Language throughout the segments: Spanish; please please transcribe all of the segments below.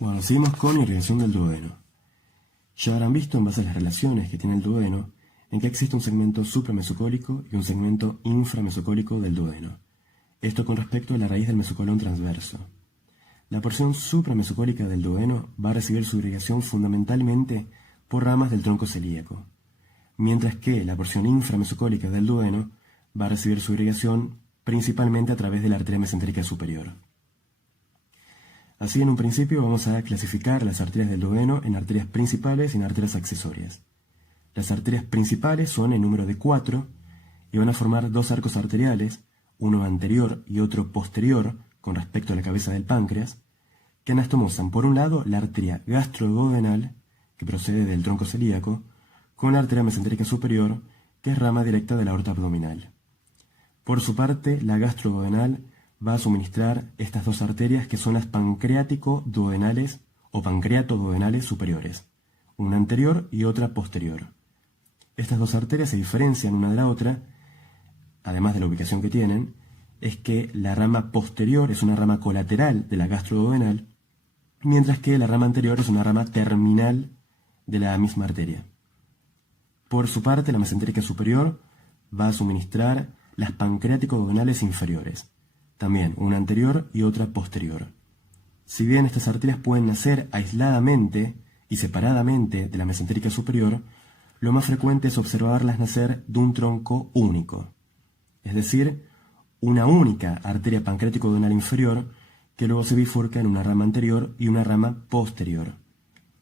Bueno, seguimos con irrigación del duodeno. Ya habrán visto, en base a las relaciones que tiene el duodeno, en que existe un segmento supramesocólico y un segmento inframesocólico del duodeno. Esto con respecto a la raíz del mesocolón transverso. La porción supramesocólica del duodeno va a recibir su irrigación fundamentalmente por ramas del tronco celíaco, mientras que la porción inframesocólica del duodeno va a recibir su irrigación principalmente a través de la arteria mesentérica superior. Así, en un principio vamos a clasificar las arterias del duodeno en arterias principales y en arterias accesorias. Las arterias principales son en número de 4 y van a formar dos arcos arteriales, uno anterior y otro posterior con respecto a la cabeza del páncreas, que anastomozan por un lado la arteria gastroduodenal, que procede del tronco celíaco, con la arteria mesentérica superior, que es rama directa de la aorta abdominal. Por su parte, la gastroduodenal va a suministrar estas dos arterias que son las pancreático-duodenales o pancreato-duodenales superiores, una anterior y otra posterior. Estas dos arterias se diferencian una de la otra, además de la ubicación que tienen, es que la rama posterior es una rama colateral de la gastroduodenal, mientras que la rama anterior es una rama terminal de la misma arteria. Por su parte, la mesentérica superior va a suministrar las pancreático-duodenales inferiores, también una anterior y otra posterior. Si bien estas arterias pueden nacer aisladamente y separadamente de la mesentérica superior, lo más frecuente es observarlas nacer de un tronco único, es decir, una única arteria pancreático-duodenal inferior que luego se bifurca en una rama anterior y una rama posterior.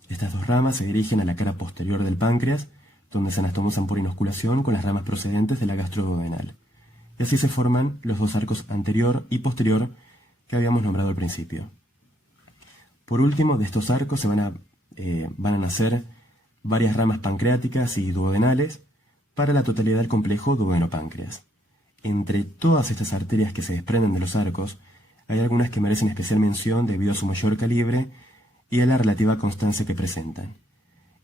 Estas dos ramas se dirigen a la cara posterior del páncreas, donde se anastomozan por inosculación con las ramas procedentes de la gastroduodenal. Y así se forman los dos arcos anterior y posterior que habíamos nombrado al principio. Por último, de estos arcos van a nacer varias ramas pancreáticas y duodenales para la totalidad del complejo duodeno-páncreas. Entre todas estas arterias que se desprenden de los arcos, hay algunas que merecen especial mención debido a su mayor calibre y a la relativa constancia que presentan.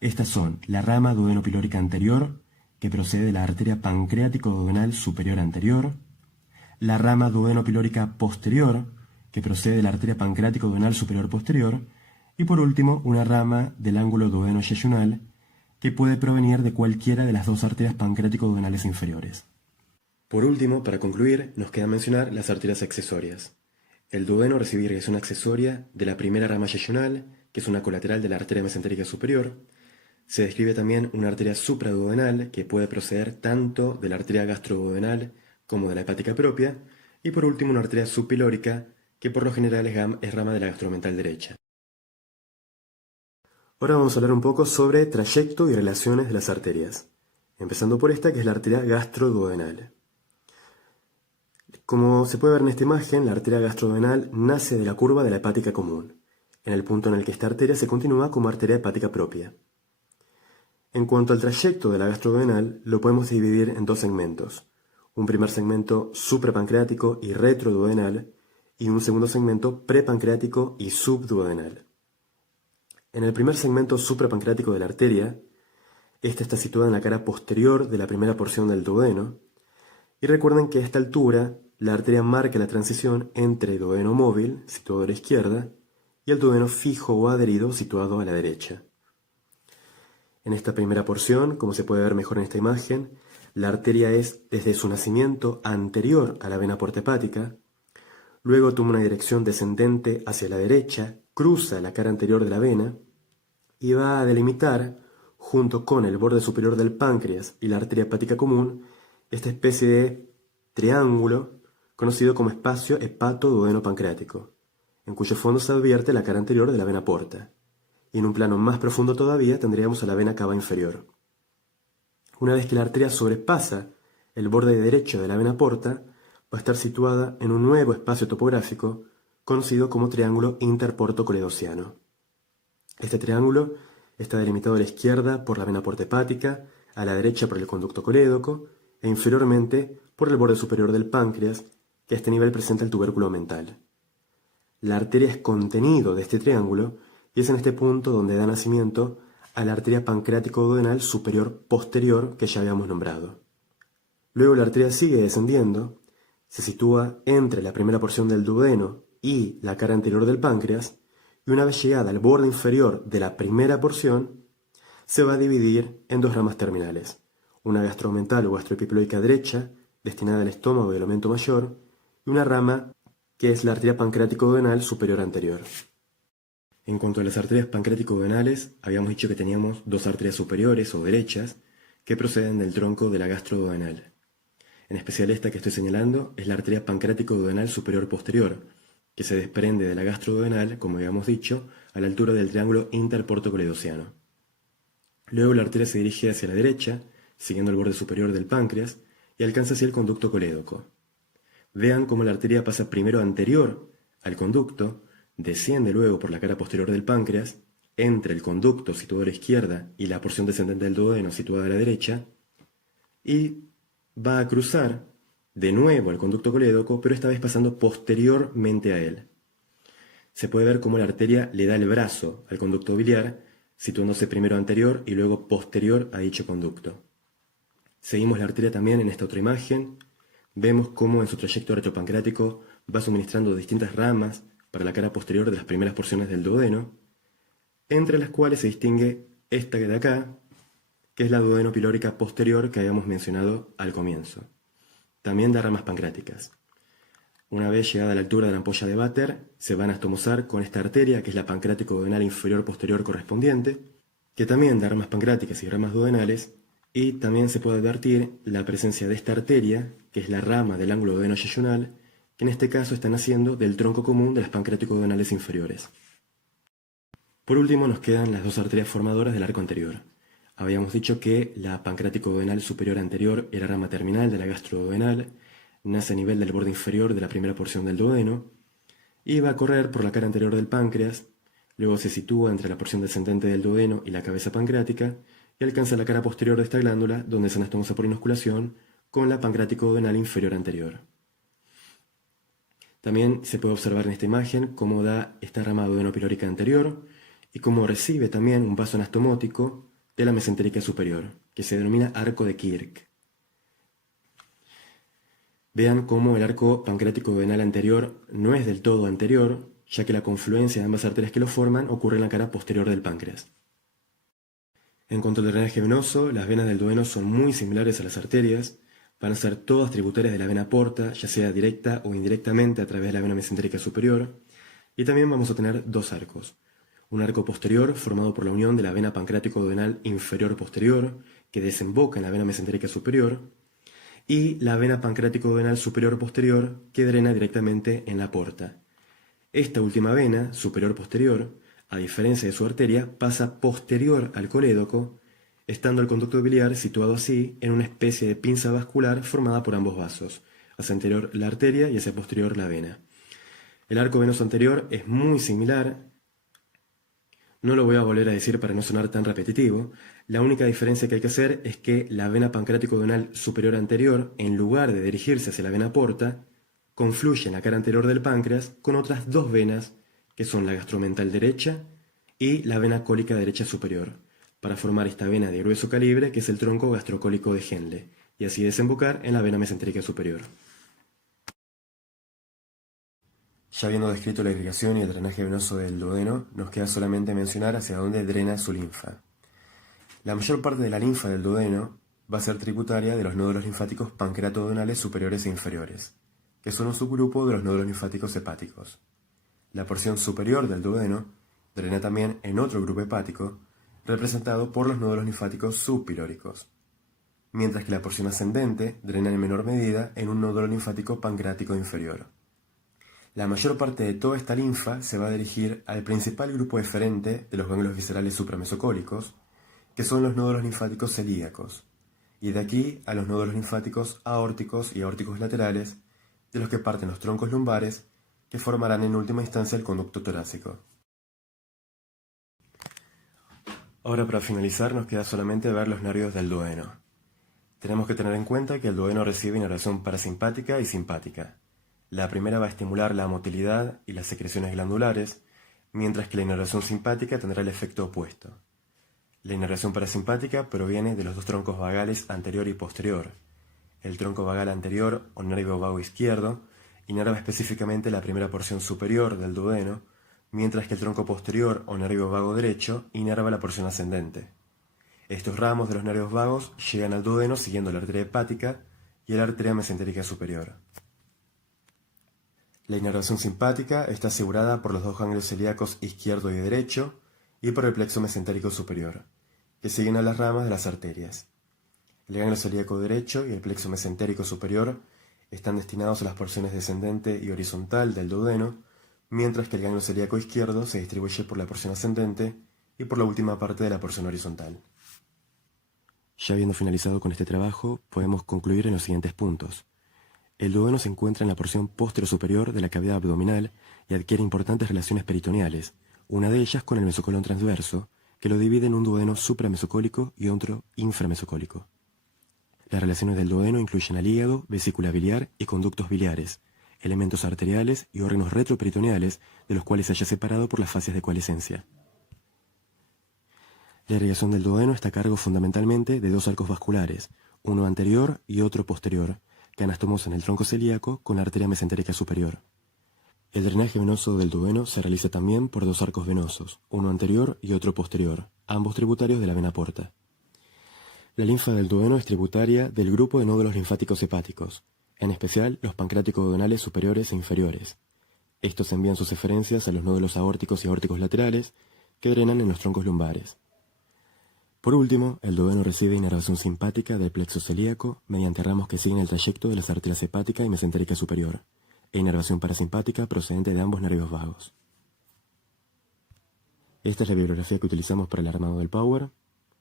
Estas son la rama duodenopilórica anterior, que procede de la arteria pancreático-duodenal superior anterior, la rama duodenopilórica posterior, que procede de la arteria pancreático-duodenal superior posterior, y por último una rama del ángulo duodeno-yeyunal, que puede provenir de cualquiera de las dos arterias pancreático-duodenales inferiores. Por último, para concluir, nos queda mencionar las arterias accesorias. El duodeno recibe irrigación accesoria de la primera rama yeyunal, que es una colateral de la arteria mesentérica superior. Se describe también una arteria supraduodenal que puede proceder tanto de la arteria gastroduodenal como de la hepática propia, y por último una arteria subpilórica que por lo general es rama de la gastromental derecha. Ahora vamos a hablar un poco sobre trayecto y relaciones de las arterias, empezando por esta que es la arteria gastroduodenal. Como se puede ver en esta imagen, la arteria gastroduodenal nace de la curva de la hepática común, en el punto en el que esta arteria se continúa como arteria hepática propia. En cuanto al trayecto de la gastroduodenal, lo podemos dividir en dos segmentos, un primer segmento suprapancreático y retroduodenal y un segundo segmento prepancreático y subduodenal. En el primer segmento suprapancreático de la arteria, esta está situada en la cara posterior de la primera porción del duodeno, y recuerden que a esta altura la arteria marca la transición entre el duodeno móvil, situado a la izquierda, y el duodeno fijo o adherido, situado a la derecha. En esta primera porción, como se puede ver mejor en esta imagen, la arteria es desde su nacimiento anterior a la vena porta hepática, luego toma una dirección descendente hacia la derecha, cruza la cara anterior de la vena y va a delimitar, junto con el borde superior del páncreas y la arteria hepática común, esta especie de triángulo conocido como espacio hepato-duodeno-pancreático, en cuyo fondo se advierte la cara anterior de la vena porta. Y en un plano más profundo todavía tendríamos a la vena cava inferior. Una vez que la arteria sobrepasa el borde derecho de la vena porta, va a estar situada en un nuevo espacio topográfico conocido como triángulo interporto-coledociano. Este triángulo está delimitado a la izquierda por la vena porta hepática, a la derecha por el conducto colédoco e inferiormente por el borde superior del páncreas, que a este nivel presenta el tubérculo mental. La arteria es contenido de este triángulo y es en este punto donde da nacimiento a la arteria pancreático-duodenal superior posterior que ya habíamos nombrado. Luego la arteria sigue descendiendo, se sitúa entre la primera porción del duodeno y la cara anterior del páncreas, y una vez llegada al borde inferior de la primera porción, se va a dividir en dos ramas terminales, una gastromental o gastroepiploica derecha, destinada al estómago y al aumento mayor, y una rama que es la arteria pancreático-duodenal superior anterior. En cuanto a las arterias pancreático-duodenales, habíamos dicho que teníamos dos arterias superiores o derechas que proceden del tronco de la gastroduodenal. En especial esta que estoy señalando es la arteria pancreático-duodenal superior posterior, que se desprende de la gastroduodenal, como habíamos dicho, a la altura del triángulo interportocoledociano. Luego la arteria se dirige hacia la derecha, siguiendo el borde superior del páncreas, y alcanza así el conducto colédoco. Vean cómo la arteria pasa primero anterior al conducto, desciende luego por la cara posterior del páncreas, entre el conducto situado a la izquierda y la porción descendente del duodeno situada a la derecha, y va a cruzar de nuevo al conducto colédoco, pero esta vez pasando posteriormente a él. Se puede ver cómo la arteria le da el brazo al conducto biliar, situándose primero anterior y luego posterior a dicho conducto. Seguimos la arteria también en esta otra imagen. Vemos cómo en su trayecto retropancreático va suministrando distintas ramas para la cara posterior de las primeras porciones del duodeno, entre las cuales se distingue esta que de acá, que es la duodeno pilórica posterior que habíamos mencionado al comienzo. También da ramas pancreáticas. Una vez llegada a la altura de la ampolla de Vater, se van a estomosar con esta arteria, que es la pancreático-duodenal inferior posterior correspondiente, que también da ramas pancreáticas y ramas duodenales, y también se puede advertir la presencia de esta arteria, que es la rama del ángulo duodeno-yeyunal, que en este caso está naciendo del tronco común de las pancreático-duodenales inferiores. Por último nos quedan las dos arterias formadoras del arco anterior. Habíamos dicho que la pancreático-duodenal superior anterior era rama terminal de la gastroduodenal, nace a nivel del borde inferior de la primera porción del duodeno, y va a correr por la cara anterior del páncreas, luego se sitúa entre la porción descendente del duodeno y la cabeza pancreática, y alcanza la cara posterior de esta glándula, donde se anastomosa por inosculación con la pancreático-duodenal inferior anterior. También se puede observar en esta imagen cómo da esta rama duodenopilórica anterior y cómo recibe también un vaso anastomótico de la mesentérica superior, que se denomina arco de Kirk. Vean cómo el arco pancreático-duodenal anterior no es del todo anterior, ya que la confluencia de ambas arterias que lo forman ocurre en la cara posterior del páncreas. En cuanto al drenaje venoso, las venas del duodeno son muy similares a las arterias, van a ser todas tributarias de la vena porta, ya sea directa o indirectamente a través de la vena mesentérica superior, y también vamos a tener dos arcos. Un arco posterior formado por la unión de la vena pancreático-duodenal inferior posterior, que desemboca en la vena mesentérica superior, y la vena pancreático-duodenal superior posterior, que drena directamente en la porta. Esta última vena, superior posterior, a diferencia de su arteria, pasa posterior al colédoco, estando el conducto biliar situado así en una especie de pinza vascular formada por ambos vasos, hacia anterior la arteria y hacia posterior la vena. El arco venoso anterior es muy similar, no lo voy a volver a decir para no sonar tan repetitivo, la única diferencia que hay que hacer es que la vena pancreático-duodenal superior anterior, en lugar de dirigirse hacia la vena porta, confluye en la cara anterior del páncreas con otras dos venas, que son la gastromental derecha y la vena cólica derecha superior, para formar esta vena de grueso calibre que es el tronco gastrocólico de Henle, y así desembocar en la vena mesentérica superior. Ya habiendo descrito la irrigación y el drenaje venoso del duodeno, nos queda solamente mencionar hacia dónde drena su linfa. La mayor parte de la linfa del duodeno va a ser tributaria de los nódulos linfáticos pancreatoduodenales superiores e inferiores, que son un subgrupo de los nódulos linfáticos hepáticos. La porción superior del duodeno drena también en otro grupo hepático, representado por los nódulos linfáticos subpilóricos, mientras que la porción ascendente drena en menor medida en un nódulo linfático pancreático inferior. La mayor parte de toda esta linfa se va a dirigir al principal grupo eferente de los ganglios viscerales supramesocólicos, que son los nódulos linfáticos celíacos, y de aquí a los nódulos linfáticos aórticos y aórticos laterales, de los que parten los troncos lumbares, que formarán en última instancia el conducto torácico. Ahora, para finalizar, nos queda solamente ver los nervios del duodeno. Tenemos que tener en cuenta que el duodeno recibe inervación parasimpática y simpática. La primera va a estimular la motilidad y las secreciones glandulares, mientras que la inervación simpática tendrá el efecto opuesto. La inervación parasimpática proviene de los dos troncos vagales anterior y posterior. El tronco vagal anterior, o nervio vago izquierdo, inerva específicamente la primera porción superior del duodeno, mientras que el tronco posterior o nervio vago derecho inerva la porción ascendente. Estos ramos de los nervios vagos llegan al duodeno siguiendo la arteria hepática y la arteria mesentérica superior. La inervación simpática está asegurada por los dos ganglios celíacos izquierdo y derecho y por el plexo mesentérico superior, que siguen a las ramas de las arterias. El ganglio celíaco derecho y el plexo mesentérico superior están destinados a las porciones descendente y horizontal del duodeno, mientras que el ganglio celíaco izquierdo se distribuye por la porción ascendente y por la última parte de la porción horizontal. Ya habiendo finalizado con este trabajo, podemos concluir en los siguientes puntos. El duodeno se encuentra en la porción posterior-superior de la cavidad abdominal y adquiere importantes relaciones peritoneales, una de ellas con el mesocolón transverso, que lo divide en un duodeno supramesocólico y otro inframesocólico. Las relaciones del duodeno incluyen al hígado, vesícula biliar y conductos biliares, elementos arteriales y órganos retroperitoneales de los cuales se haya separado por las fases de coalescencia. La irrigación del duodeno está a cargo fundamentalmente de dos arcos vasculares, uno anterior y otro posterior, que anastomosan el tronco celíaco con la arteria mesentérica superior. El drenaje venoso del duodeno se realiza también por dos arcos venosos, uno anterior y otro posterior, ambos tributarios de la vena porta. La linfa del duodeno es tributaria del grupo de nódulos linfáticos hepáticos, en especial los pancreático-duodenales superiores e inferiores. Estos envían sus eferencias a los nódulos aórticos y aórticos laterales, que drenan en los troncos lumbares. Por último, el duodeno recibe inervación simpática del plexo celíaco mediante ramos que siguen el trayecto de las arterias hepática y mesentérica superior, e inervación parasimpática procedente de ambos nervios vagos. Esta es la bibliografía que utilizamos para el armado del Power.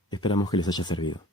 Esperamos que les haya servido.